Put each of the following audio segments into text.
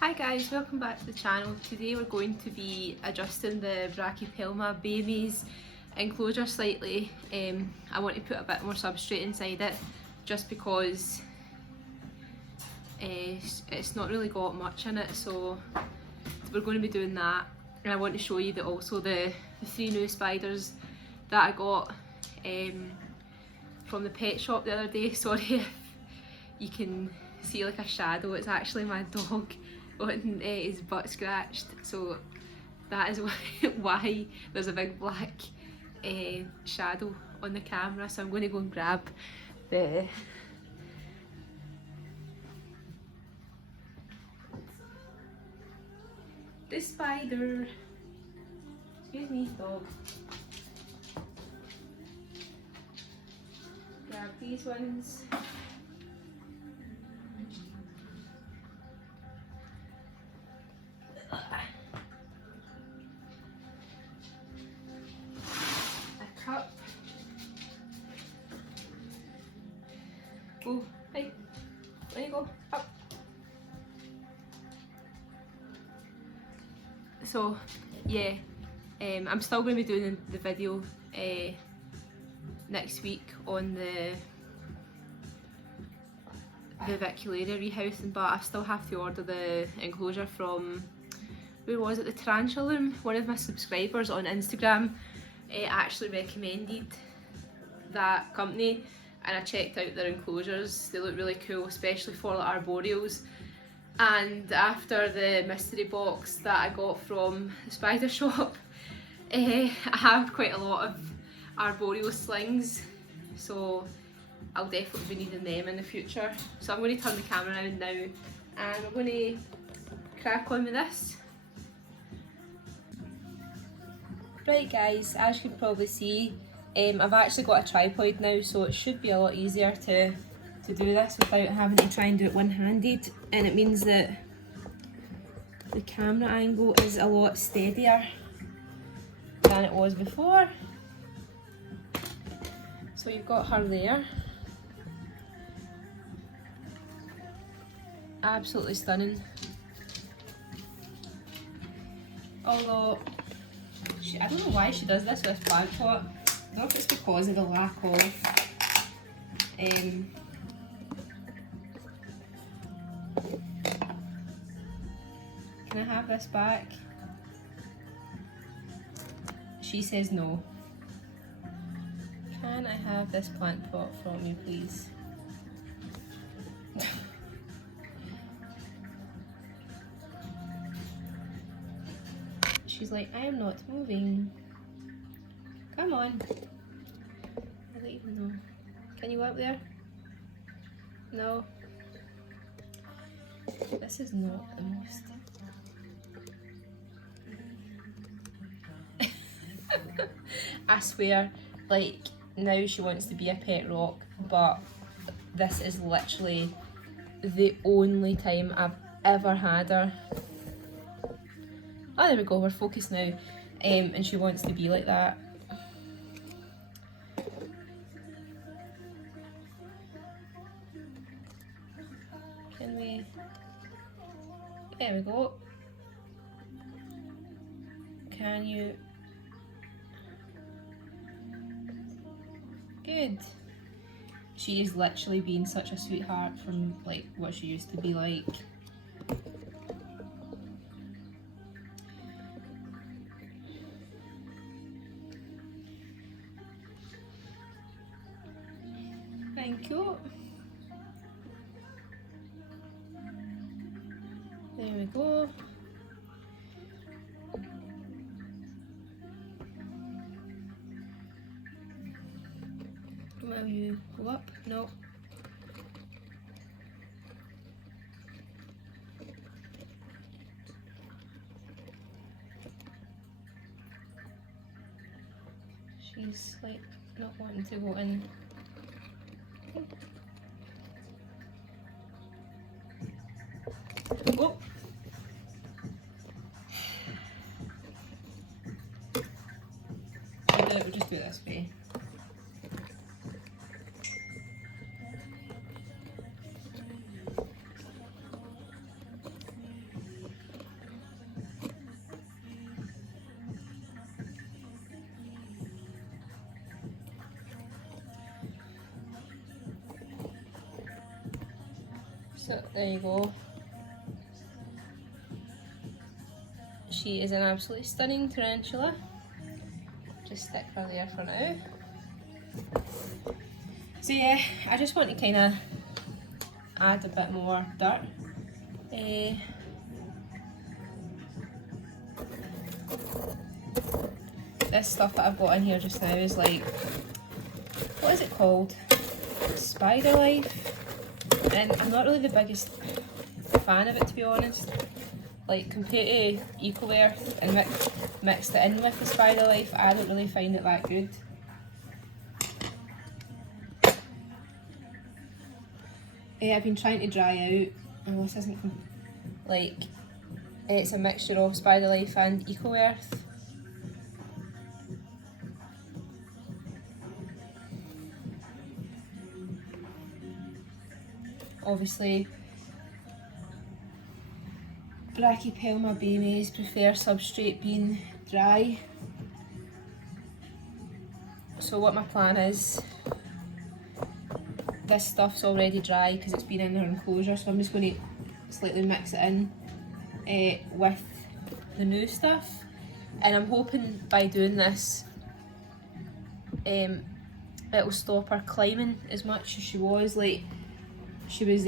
Hi guys, welcome back to the channel. Today we're going to be adjusting the Brachypelma bay maze enclosure slightly. I want to put a bit more substrate inside it just because it's not really got much in it, so we're going to be doing that. And I want to show you that also the 3 new spiders that I got from the pet shop the other day. Sorry if you can see like a shadow, it's actually my dog on his butt scratched, so that is why there's a big black shadow on the camera. So I'm going to go and grab the spider. Excuse me, dog. Grab these ones. A cup. Oh, hey, there you go, up. So yeah, I'm still going to be doing the video next week on the Vicularia rehousing, but I still have to order the enclosure from, where was it, the Tarantula. One of my subscribers on Instagram actually recommended that company, and I checked out their enclosures. They look really cool, especially for like arboreals. And after the mystery box that I got from the spider shop, I have quite a lot of arboreal slings, so I'll definitely be needing them in the future. So I'm going to turn the camera around now and we're going to crack on with this. Right guys, as you can probably see, I've actually got a tripod now, so it should be a lot easier to do this without having to try and do it one-handed, and it means that the camera angle is a lot steadier than it was before. So you've got her there. Absolutely stunning. Although, I don't know why she does this with plant pot. I don't know if it's because of the lack of can I have this back? She says no. Can I have this plant pot from you, please? She's like, I am not moving. Come on. I don't even know. Can you go up there? No. This is not the most. I swear, like, now she wants to be a pet rock, but this is literally the only time I've ever had her. Oh, there we go, we're focused now. And she wants to be like that. Can we? There we go. Can you? Good. She is literally being such a sweetheart from like what she used to be like. Thank you. There we go. Will you go up? No. She's like not wanting to go in. Oh. We'll just do it this way. So there you go. She is an absolutely stunning tarantula. Just stick her there for now. So yeah, I just want to kind of add a bit more dirt. This stuff that I've got in here just now is like, what is it called? Spider Life. And I'm not really the biggest fan of it, to be honest. Like, compared to Eco Earth and mixed it in with the Spider Life, I don't really find it that good. I've been trying to dry out, and this isn't like, it's a mixture of Spider Life and Eco Earth. Obviously, Brachypelma baymays prefer substrate being dry. So what my plan is, this stuff's already dry because it's been in our enclosure, so I'm just going to slightly mix it in with the new stuff. And I'm hoping by doing this, it'll stop her climbing as much as she was. Like, she was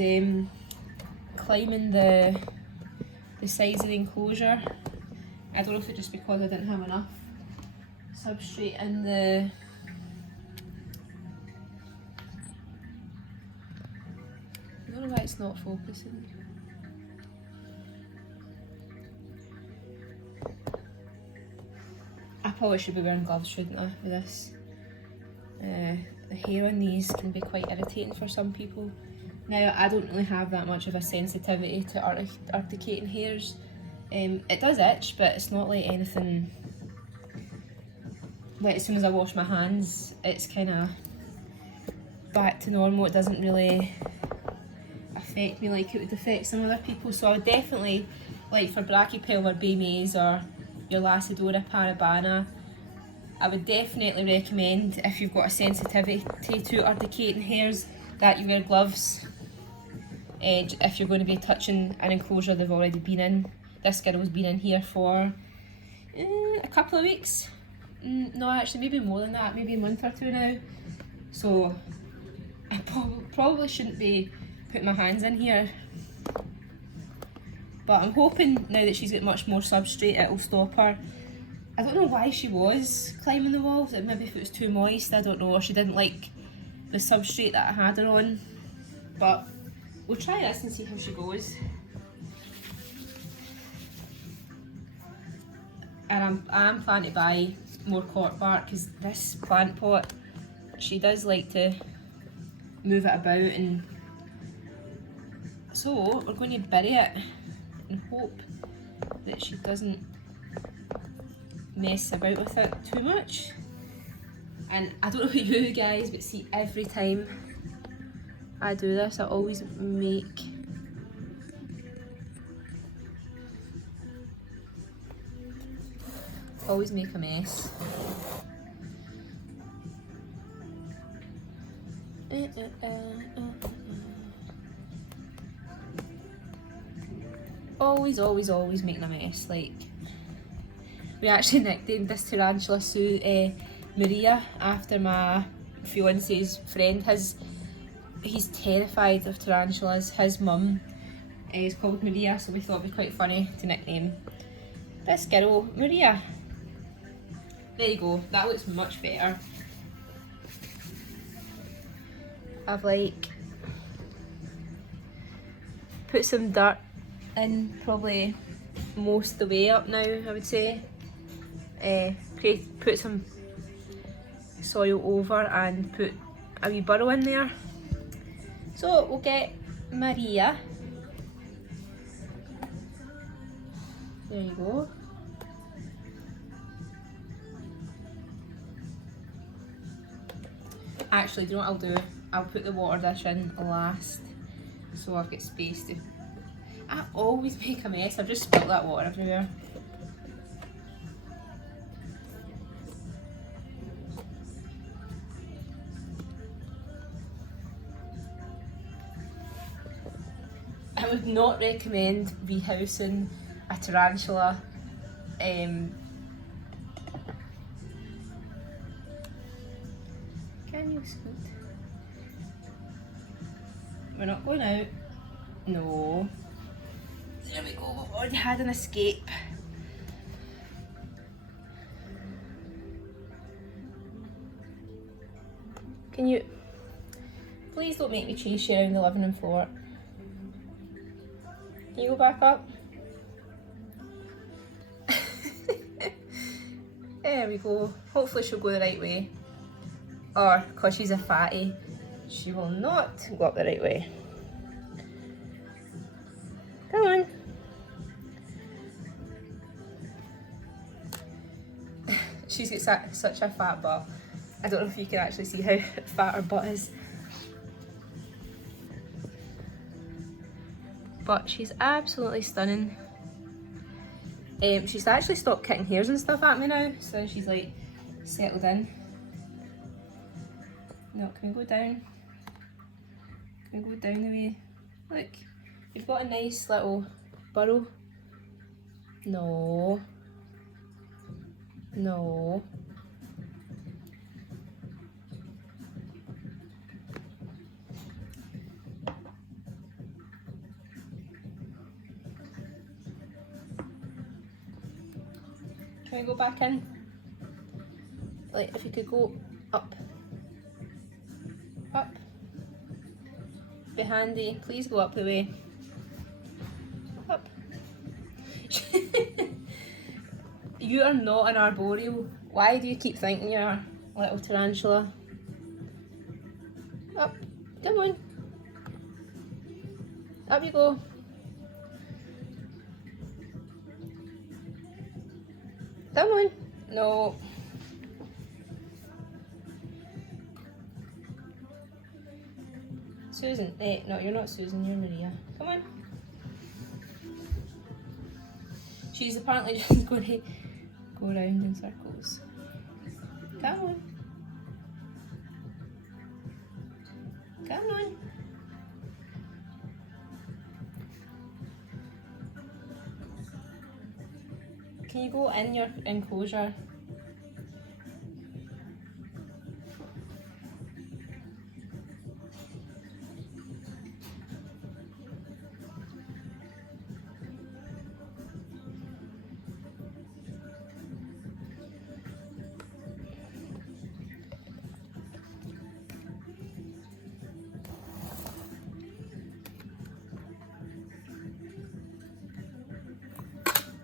climbing the sides of the enclosure. I don't know if it's just because I didn't have enough substrate in the I don't know why it's not focusing. I probably should be wearing gloves, shouldn't I, for this? The hair on these can be quite irritating for some people. Now, I don't really have that much of a sensitivity to urticating hairs. It does itch, but it's not like anything. Like, as soon as I wash my hands, it's kind of back to normal. It doesn't really affect me like it would affect some other people. So I would definitely, like for Brachypelma baymays or your Lacidora parabana, I would definitely recommend, if you've got a sensitivity to urticating hairs, that you wear gloves. If you're going to be touching an enclosure they've already been in. This girl's been in here for a couple of weeks. No, actually maybe more than that, maybe a month or two now. So I probably shouldn't be putting my hands in here. But I'm hoping now that she's got much more substrate, it'll stop her. I don't know why she was climbing the walls, maybe if it was too moist, I don't know, or she didn't like the substrate that I had her on. But we'll try this and see how she goes. And I'm planning to buy more cork bark because this plant pot, she does like to move it about, and so we're going to bury it and hope that she doesn't mess about with it too much. And I don't know about you guys, but see, every time I do this, I always make a mess. Always making a mess. Like, we actually nicknamed this tarantula Maria after my fiance's friend. He's terrified of tarantulas. His mum is called Maria, so we thought it'd be quite funny to nickname this girl Maria. There you go, that looks much better. I've like put some dirt in probably most of the way up now, I would say. Put some soil over and put a wee burrow in there. So we'll get Maria. There you go. Actually, do you know what I'll do? I'll put the water dish in last, so I've got space to... I always make a mess. I've just spilt that water everywhere. would not recommend rehousing a tarantula. Can you scoot? We're not going out. No. There we go. We've already had an escape. Can you please don't make me chase you around the living room floor? Can you go back up? There we go. Hopefully she'll go the right way. Or, because she's a fatty, she will not go up the right way. Come on. She's got such a fat butt. I don't know if you can actually see how fat her butt is. But she's absolutely stunning. She's actually stopped kicking hairs and stuff at me now, so she's like settled in. No, can we go down? Can we go down the way? Look, you've got a nice little burrow. No. No. Can we go back in? Like, if you could go up. Up. Be handy. Please go up the way. Up. You are not an arboreal. Why do you keep thinking you're a little tarantula? Up. Come on. Up you go. Come on. No. Susan. No, you're not Susan, you're Maria. Come on. She's apparently just going to go around in circles. Come on. Come on. Can you go in your enclosure?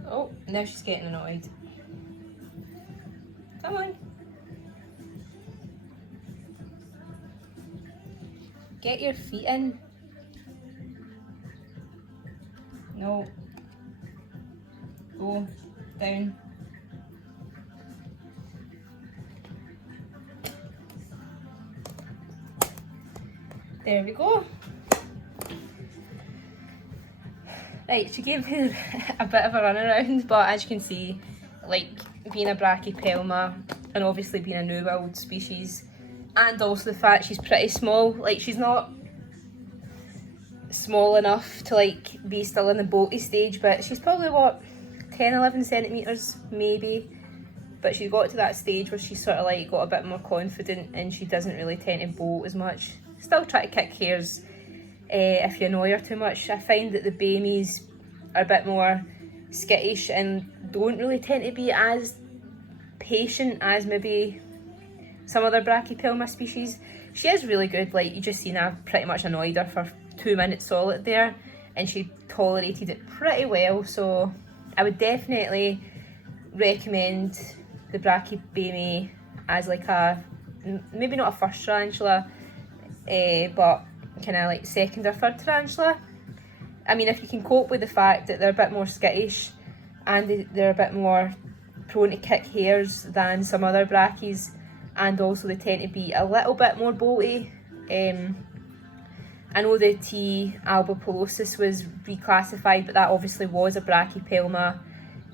Oh, now she's getting annoyed. Come on. Get your feet in. No. Go down. There we go. Right, she gave me a bit of a run around, but as you can see, like being a brachypelma and obviously being a New World species, and also the fact she's pretty small, like she's not small enough to like be still in the bolty stage, but she's probably what, 10-11 centimetres maybe, but she got to that stage where she's sort of like got a bit more confident and she doesn't really tend to bolt as much. Still try to kick hairs if you annoy her too much. I find that the Bamies are a bit more skittish and don't really tend to be as patient as maybe some other brachypelma species. She is really good, like you just seen, I've pretty much annoyed her for 2 minutes solid there and she tolerated it pretty well, so I would definitely recommend the brachypelma as like a, maybe not a first tarantula, but kind of like second or third tarantula. I mean, if you can cope with the fact that they're a bit more skittish and they're a bit more prone to kick hairs than some other brackies, and also they tend to be a little bit more bolty. I know the T. albipilosus was reclassified, but that obviously was a brachypelma.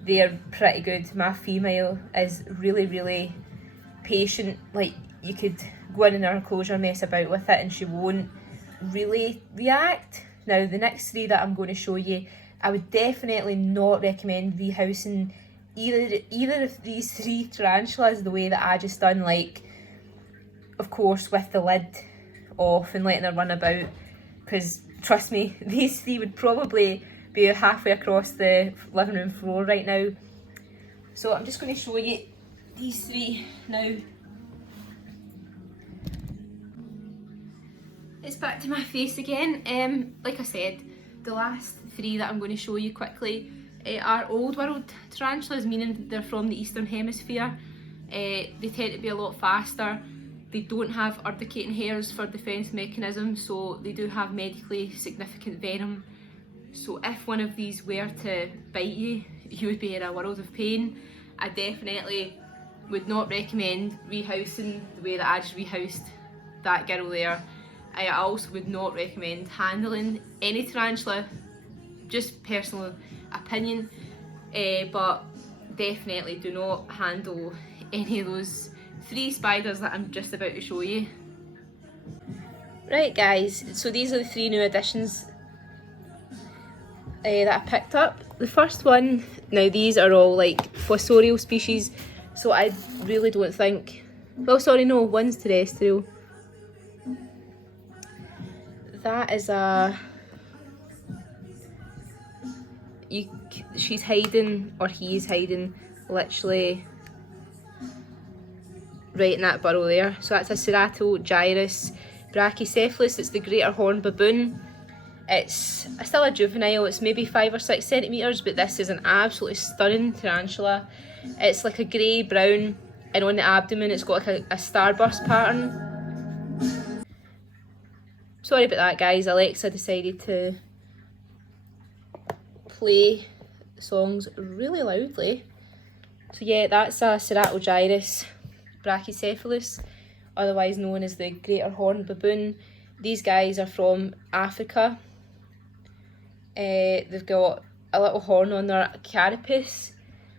They're pretty good. My female is really, really patient. Like, you could go in her enclosure, mess about with it, and she won't really react. Now the next three that I'm going to show you, I would definitely not recommend rehousing either of these three tarantulas the way that I just done, like of course with the lid off and letting her run about, because trust me, these three would probably be halfway across the living room floor right now. So I'm just going to show you these three now. It's back to my face again. Like I said, the last three that I'm going to show you quickly are old world tarantulas, meaning they're from the Eastern Hemisphere. They tend to be a lot faster. They don't have urticating hairs for defence mechanism, so they do have medically significant venom. So if one of these were to bite you, you would be in a world of pain. I definitely would not recommend rehousing the way that I just rehoused that girl there. I also would not recommend handling any tarantula, just personal opinion, but definitely do not handle any of those three spiders that I'm just about to show you. Right guys, so these are the three new additions that I picked up. The first one, now these are all like fossorial species, so I really don't think, well sorry no, one's terrestrial. That is a, she's hiding, or he's hiding, literally right in that burrow there. So that's a Ceratogyrus brachycephalus. It's the greater horned baboon. It's still a juvenile, it's maybe 5 or 6 centimetres, but this is an absolutely stunning tarantula. It's like a grey brown, and on the abdomen it's got like a starburst pattern. Sorry about that guys, Alexa decided to play songs really loudly. So yeah, that's a Ceratogyrus brachycephalus, otherwise known as the greater horned baboon. These guys are from Africa. They've got a little horn on their carapace.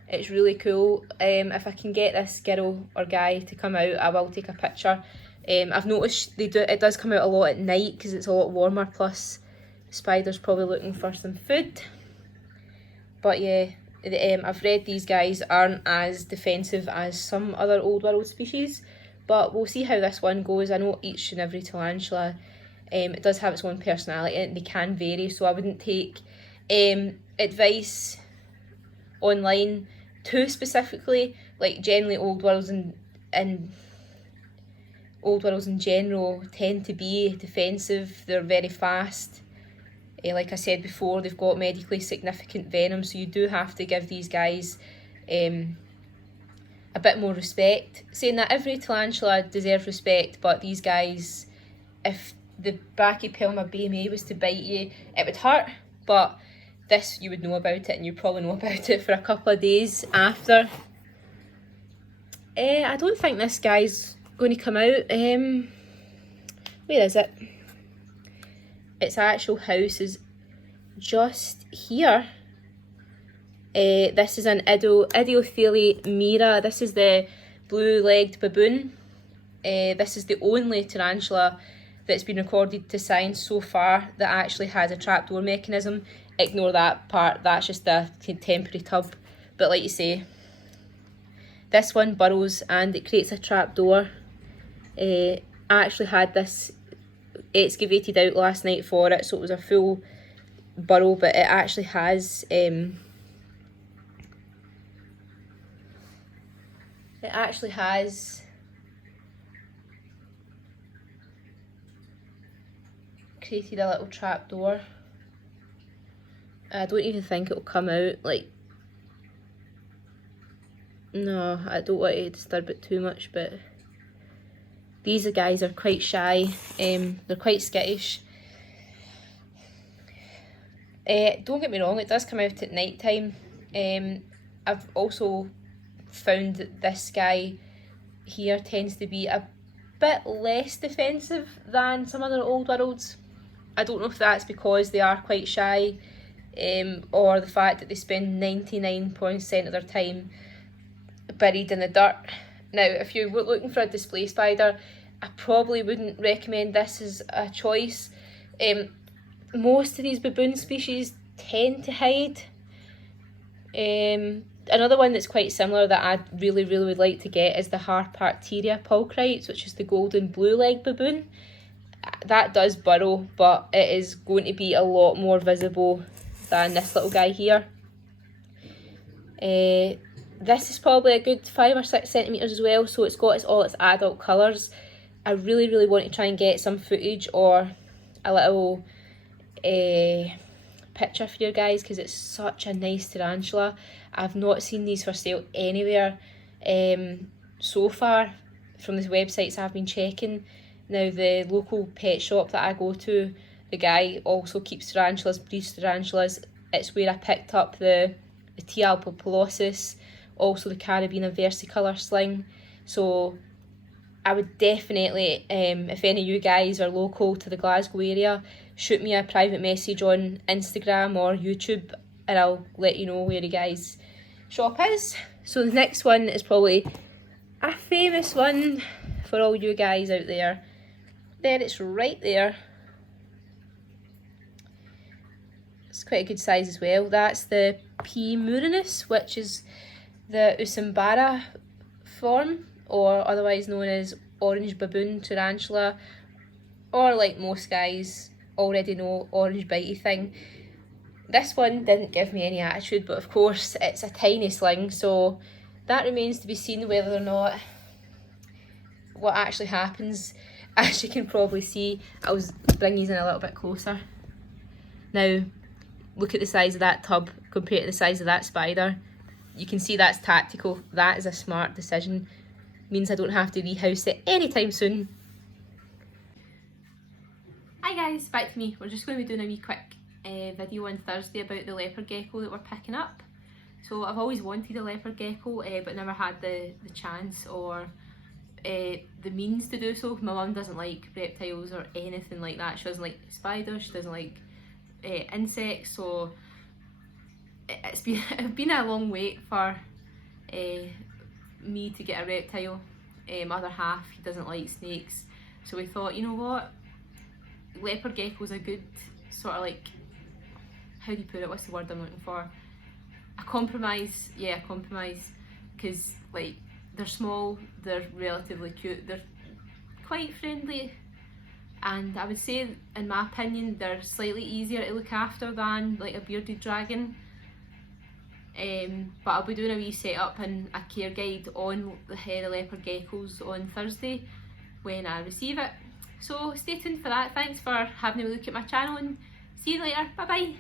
It's really cool. If I can get this girl or guy to come out, I will take a picture. I've noticed it does come out a lot at night because it's a lot warmer, plus the spider's probably looking for some food. But yeah, I've read these guys aren't as defensive as some other old world species, but we'll see how this one goes. I know each and every tarantula, it does have its own personality and they can vary, so I wouldn't take advice online too specifically. Like generally old worlds and old worlds in general tend to be defensive, they're very fast. Like I said before, they've got medically significant venom, so you do have to give these guys a bit more respect. Saying that every tarantula deserves respect, but these guys, if the Brachypelma BMA was to bite you, it would hurt, but this you would know about it, and you probably know about it for a couple of days after. I don't think this guy's going to come out. Where is it? Its actual house is just here. This is an Idiophile mira. This is the blue-legged baboon. This is the only tarantula that's been recorded to science so far that actually has a trapdoor mechanism. Ignore that part, that's just a temporary tub. But like you say, this one burrows and it creates a trapdoor. I actually had this excavated out last night for it, so it was a full burrow, but it actually has created a little trapdoor. I don't even think it'll come out. Like, no, I don't want to disturb it too much, but these guys are quite shy. They're quite skittish. Don't get me wrong, it does come out at night time. I've also found that this guy here tends to be a bit less defensive than some other old worlds. I don't know if that's because they are quite shy, or the fact that they spend 99% of their time buried in the dirt. Now, if you were looking for a display spider, I probably wouldn't recommend this as a choice. most of these baboon species tend to hide. Another one that's quite similar that I really would like to get is the Harparcteria pulchrites, which is the golden blue leg baboon. That does burrow, but it is going to be a lot more visible than this little guy here. This is probably a good 5 or 6 centimetres as well, so it's got all its adult colours. I really want to try and get some footage or a little picture for you guys, because it's such a nice tarantula. I've not seen these for sale anywhere so far from the websites I've been checking. Now the local pet shop that I go to, the guy also keeps tarantulas, breeds tarantulas. It's where I picked up the T. alpopolosis, also the Caribbean versicolor sling. So I would definitely, if any of you guys are local to the Glasgow area, shoot me a private message on Instagram or YouTube and I'll let you know where you guys' shop is. So the next one is probably a famous one for all you guys out there. There, it's right there. It's quite a good size as well. That's the P. murinus, which is the Usambara form, or otherwise known as orange baboon tarantula, or like most guys already know, orange bitey thing. This one didn't give me any attitude, but of course it's a tiny sling, so that remains to be seen whether or not what actually happens. As you can probably see, I'll bring these in a little bit closer. Now, look at the size of that tub compared to the size of that spider. You can see that's tactical. That is a smart decision. Means I don't have to rehouse it anytime soon. Hi guys, back to me. We're just going to be doing a wee quick video on Thursday about the leopard gecko that we're picking up. So I've always wanted a leopard gecko, but never had the chance or the means to do so. My mum doesn't like reptiles or anything like that. She doesn't like spiders, she doesn't like insects, so it's been a long wait for me to get a reptile. My other half, he doesn't like snakes, so we thought, you know what, leopard gecko's a good sort of like, how do you put it, what's the word I'm looking for, a compromise. Yeah, a compromise, because like they're small, they're relatively cute, they're quite friendly, and I would say, in my opinion, they're slightly easier to look after than like a bearded dragon. But I'll be doing a wee setup and a care guide on the leopard geckos on Thursday when I receive it. So stay tuned for that. Thanks for having a look at my channel and see you later. Bye bye.